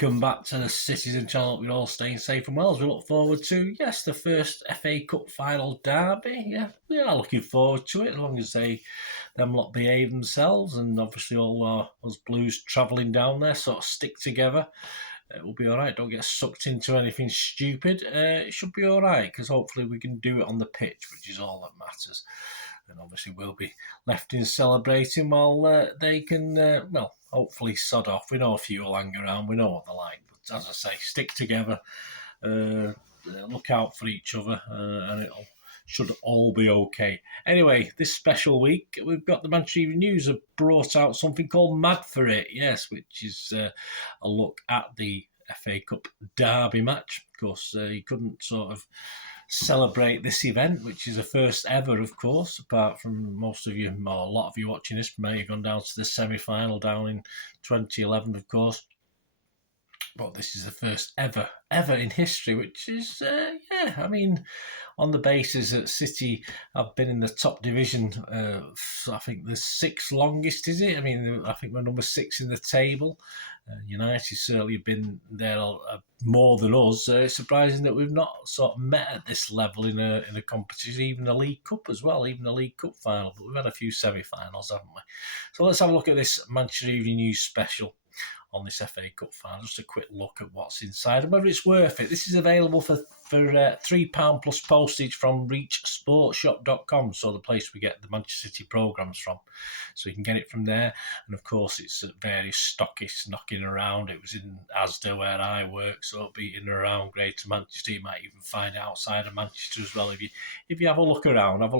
Welcome back to the Citizen channel. We're all staying safe and well as we look forward to, yes, the first FA Cup final derby. Yeah, we are looking forward to it as long as them lot behave themselves, and obviously all us Blues travelling down there sort of stick together. It will be all right. Don't get sucked into anything stupid. It should be all right because hopefully we can do it on the pitch, which is all that matters. And obviously we'll be left in celebrating while they can, hopefully sod off. We know a few will hang around. We know what they're like. But as I say, stick together. Look out for each other and it should all be okay. Anyway, this special week, we've got the Manchester Evening News have brought out something called Mad for It, yes, which is a look at the FA Cup derby match. Of course, you couldn't sort of celebrate this event, which is the first ever, of course, apart from most of you, or a lot of you watching this may have gone down to the semi-final down in 2011, of course. But this is the first ever in history, which is, on the basis that City have been in the top division, I think the sixth longest, is it? I mean, I think we're number 6 in the table. United certainly have been there more than us. It's surprising that we've not sort of met at this level in a competition, even a League Cup as well, even a League Cup final. But we've had a few semi-finals, haven't we? So let's have a look at this Manchester Evening News special on this FA Cup final. Just a quick look at what's inside and whether it's worth it. This is available for £3 plus postage from reachsportshop.com, so the place we get the Manchester City programmes from. So you can get it from there. And of course, it's at various stockists knocking around. It was in Asda where I work, so it'll be in and around Greater Manchester. You might even find it outside of Manchester as well. If you have a look around at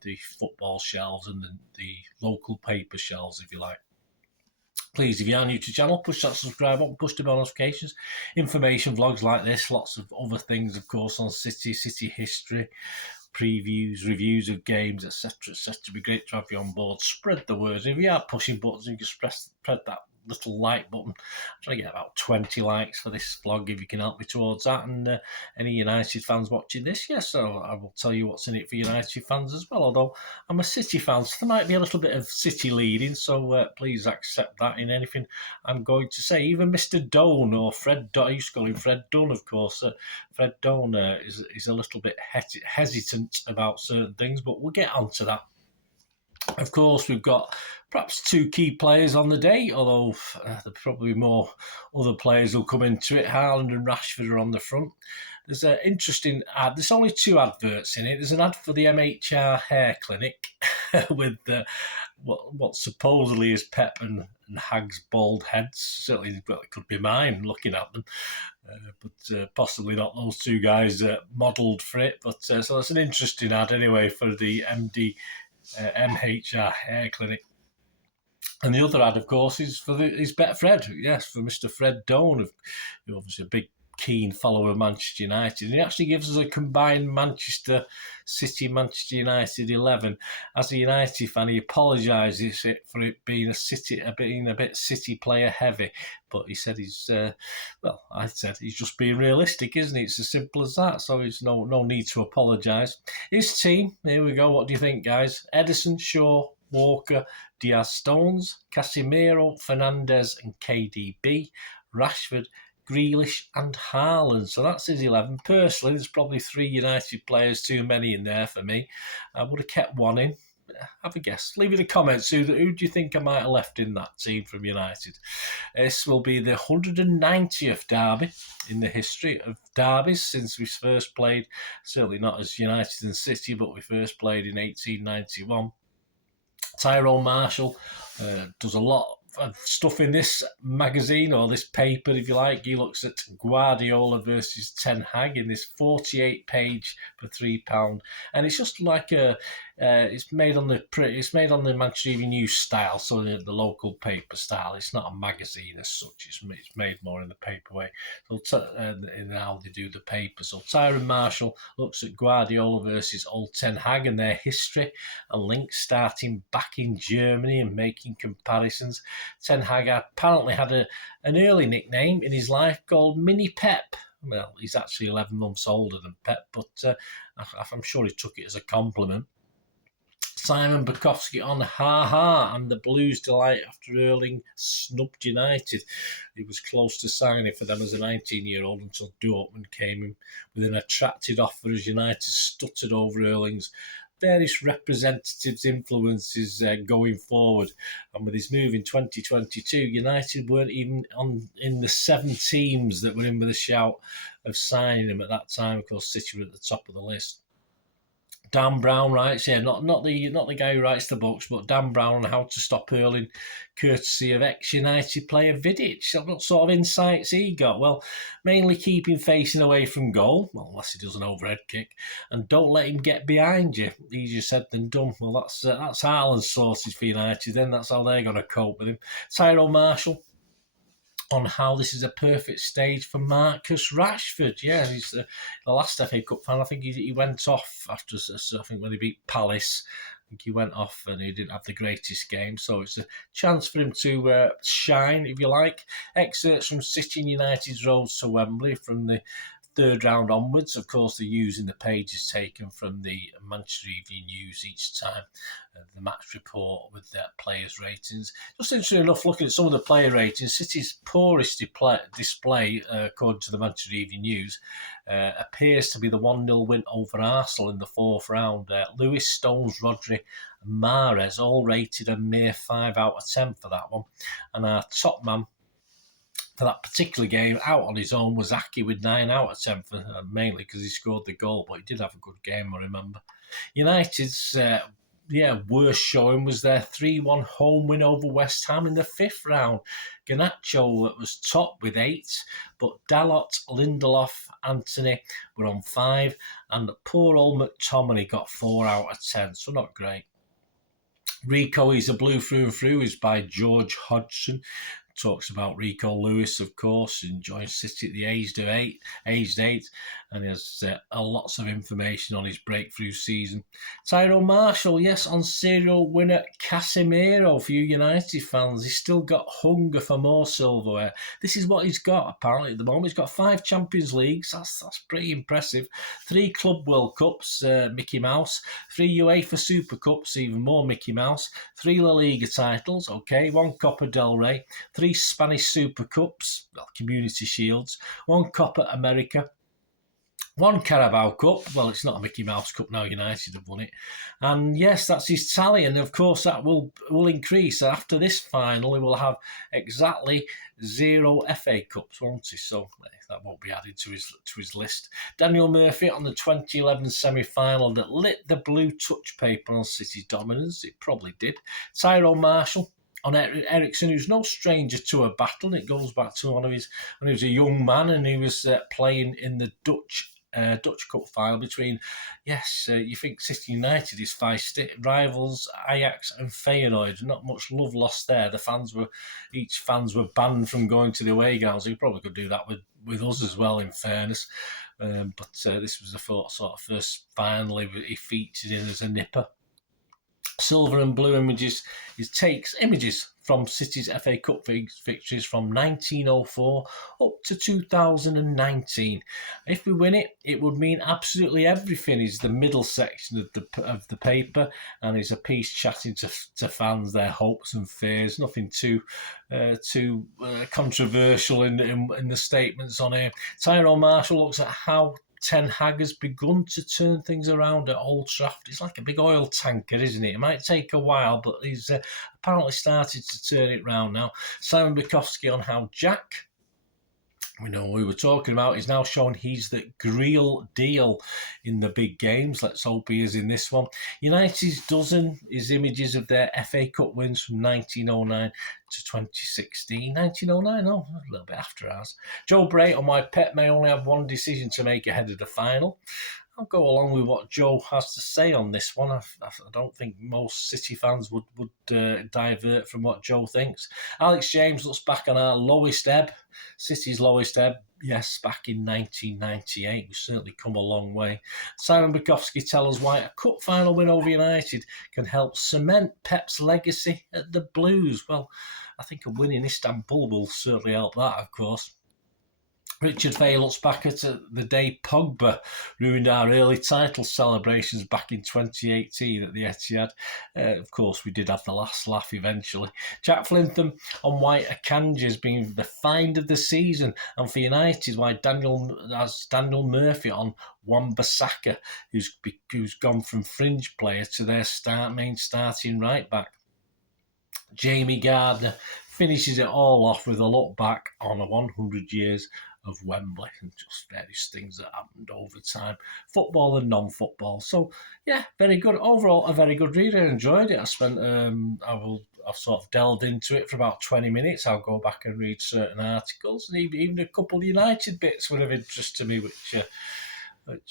the football shelves and the local paper shelves, if you like. Please, if you are new to the channel, push that subscribe button, push the bell notifications, information vlogs like this, lots of other things, of course, on City history, previews, reviews of games, etc., etc. It'd be great to have you on board. Spread the word. And if you are pushing buttons, you can press that little like button. I'm trying to get about 20 likes for this vlog, if you can help me towards that. And any United fans watching this, yes, so I will tell you what's in it for United fans as well, although I'm a City fan, so there might be a little bit of City leading, so please accept that in anything I'm going to say. Even Mr. Doan, or Fred Dunn, I used to call him Fred Dunn, of course. Fred Dunn is a little bit hesitant about certain things, but we'll get on to that. Of course, we've got perhaps 2 key players on the day, although there'll probably be more other players who'll come into it. Haaland and Rashford are on the front. There's an interesting ad. There's only 2 adverts in it. There's an ad for the MHR hair clinic with what supposedly is Pep and Hag's bald heads. Certainly, well, it could be mine looking at them, but possibly not those 2 guys modelled for it. But so that's an interesting ad anyway for the MHR hair clinic. And the other ad, of course, is for Betfred. Yes, for Mr. Fred Doan, obviously a big keen follower of Manchester United. And he actually gives us a combined Manchester City, Manchester United 11. As a United fan, he apologises for it being a bit City player heavy. But he said he's just being realistic, isn't he? It's as simple as that. So there's no need to apologise. His team, here we go. What do you think, guys? Edison, Shaw, Walker, Diaz, Stones, Casemiro, Fernandes and KDB, Rashford, Grealish and Haaland. So that's his 11. Personally, there's probably 3 United players too many in there for me. I would have kept one in. Have a guess. Leave in the comments who do you think I might have left in that team from United. This will be the 190th derby in the history of derbies since we first played, certainly not as United and City, but we first played in 1891. Tyrone Marshall does a lot of stuff in this magazine, or this paper if you like. He looks at Guardiola versus Ten Hag in this 48-page for £3, and it's just like it's made on the Manchester Evening News style, so the local paper style. It's not a magazine as such. It's made more in the paper way. So in how they do the paper. So Tyrone Marshall looks at Guardiola versus old Ten Hag and their history and links starting back in Germany and making comparisons. Ten Hag apparently had an early nickname in his life called Mini Pep. Well, he's actually 11 months older than Pep, but I'm sure he took it as a compliment. Simon Bukowski on ha and the Blues delight after Erling snubbed United. He was close to signing for them as a 19-year-old until Dortmund came in with an attractive offer as United stuttered over Erling's various representatives' influences going forward. And with his move in 2022, United weren't even in the 7 teams that were in with a shout of signing him at that time. Of course, City were at the top of the list. Dan Brown writes, not the guy who writes the books, but Dan Brown on how to stop Erling, courtesy of ex-United player Vidic. What sort of insights he got? Well, mainly keep him facing away from goal, well, unless he does an overhead kick, and don't let him get behind you. Easier said than done. Well, that's Haaland's sources for United. Then that's how they're going to cope with him. Tyrone Marshall on how this is a perfect stage for Marcus Rashford. Yeah, he's the last FA Cup final. I think he went off after, I think when he beat Palace. I think he went off and he didn't have the greatest game. So it's a chance for him to shine, if you like. Excerpts from City and United's roads to Wembley from the third round onwards. Of course, they're using the pages taken from the Manchester Evening News each time, the match report with their players' ratings. Just interesting enough, looking at some of the player ratings, City's poorest display, according to the Manchester Evening News, appears to be the 1-0 win over Arsenal in the 4th round. Lewis, Stones, Rodri and Mahrez all rated a mere 5 out of 10 for that one. And our top man for that particular game, out on his own, was Aki with 9 out of 10, mainly because he scored the goal, but he did have a good game, I remember. United's worst showing was their 3-1 home win over West Ham in the 5th round. Garnacho was top with 8, but Dalot, Lindelof, Anthony were on 5, and poor old McTominay got 4 out of 10, so not great. Rico is a blue through and through is by George Hodgson. Talks about Rico Lewis, of course, enjoying City at the aged 8, and he has lots of information on his breakthrough season. Tyrone Marshall, yes, on serial winner Casemiro. For you United fans, he's still got hunger for more silverware. This is what he's got, apparently, at the moment. He's got 5 Champions Leagues. That's pretty impressive. 3 Club World Cups, Mickey Mouse. 3 UEFA Super Cups, even more Mickey Mouse. 3 La Liga titles, okay. 1 Copa del Rey. 3 Spanish Super Cups, well, Community Shields, 1 Copa America, 1 Carabao Cup. Well, it's not a Mickey Mouse Cup now, United have won it. And yes, that's his tally. And of course, that will increase. After this final, he will have exactly 0 FA Cups, won't he? So that won't be added to his list. Daniel Murphy on the 2011 semi-final that lit the blue touch paper on City's dominance. It probably did. Tyrone Marshall on Ericsson, who's no stranger to a battle. And it goes back to when he was a young man and he was playing in the Dutch Cup final between, you think City United is feisty, rivals Ajax and Feyenoord. Not much love lost there. Each fans were banned from going to the away grounds. He probably could do that with us as well, in fairness. But this was the sort of first final he featured in as a nipper. Silver and blue images, it takes images from City's FA Cup victories from 1904 up to 2019. If we win it, it would mean absolutely everything. Is the middle section of the paper, and is a piece chatting to fans, their hopes and fears. Nothing too controversial in the statements on here. Tyrone Marshall looks at how Ten Hag has begun to turn things around at Old Trafford. It's like a big oil tanker, isn't it? It might take a while, but he's apparently started to turn it round now. Simon Bukowski on how Jack, we know we were talking about, is now showing he's the real deal in the big games. Let's hope he is in this one. United's dozen is images of their FA Cup wins from 1909 to 2016. 1909, a little bit after ours. Joe Bray on my pet may only have one decision to make ahead of the final. I'll go along with what Joe has to say on this one. I don't think most City fans would divert from what Joe thinks. Alex James looks back on our lowest ebb, City's lowest ebb, yes, back in 1998. We've certainly come a long way. Simon Bukowski tells us why a cup final win over United can help cement Pep's legacy at the Blues. Well, I think a win in Istanbul will certainly help that, of course. Richard Fay looks back at the day Pogba ruined our early title celebrations back in 2018 at the Etihad. Of course, we did have the last laugh eventually. Jack Flintham on why Akanji has been the find of the season, and for United, why Daniel Murphy on Wan-Bissaka, who's gone from fringe player to their main starting right back. Jamie Gardner finishes it all off with a look back on 100 years of Wembley and just various things that happened over time, football and non-football. So yeah, very good overall. A very good read. I enjoyed it. I've sort of delved into it for about 20 minutes. I'll go back and read certain articles, and even a couple of United bits were of interest to me, which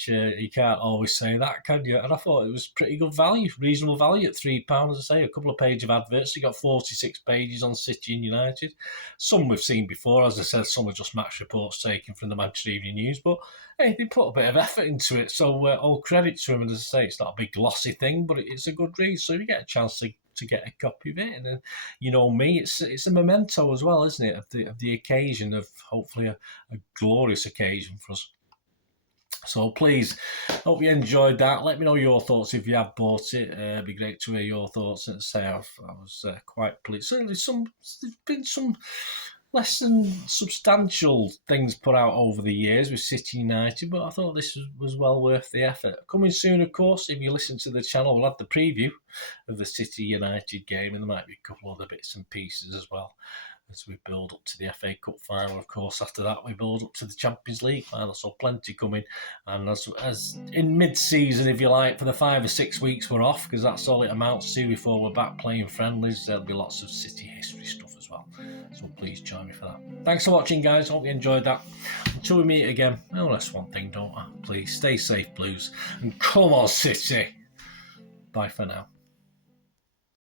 you can't always say that, can you? And I thought it was pretty good value, reasonable value at £3. As I say, a couple of pages of adverts. You got 46 pages on City and United. Some we've seen before, as I said. Some are just match reports taken from the Manchester Evening News. But hey, they put a bit of effort into it, so all credit to them. And as I say, it's not a big glossy thing, but it's a good read. So if you get a chance to get a copy of it, and then you know me, it's a memento as well, isn't it, of the occasion of hopefully a glorious occasion for us. So please, hope you enjoyed that. Let me know your thoughts if you have bought it. It'd be great to hear your thoughts. And say I was quite pleased. Certainly, there's been some less than substantial things put out over the years with City United, but I thought this was well worth the effort. Coming soon, of course, if you listen to the channel, we'll have the preview of the City United game, and there might be a couple other bits and pieces as well as we build up to the FA Cup final. Of course, after that, we build up to the Champions League final, so plenty coming. And as in mid-season, if you like, for the 5 or 6 weeks we're off, because that's all it amounts to before we're back playing friendlies, there'll be lots of City history stuff as well. So please join me for that. Thanks for watching, guys. Hope you enjoyed that. Until we meet again, well, that's one thing, don't I? Please stay safe, Blues. And come on, City. Bye for now.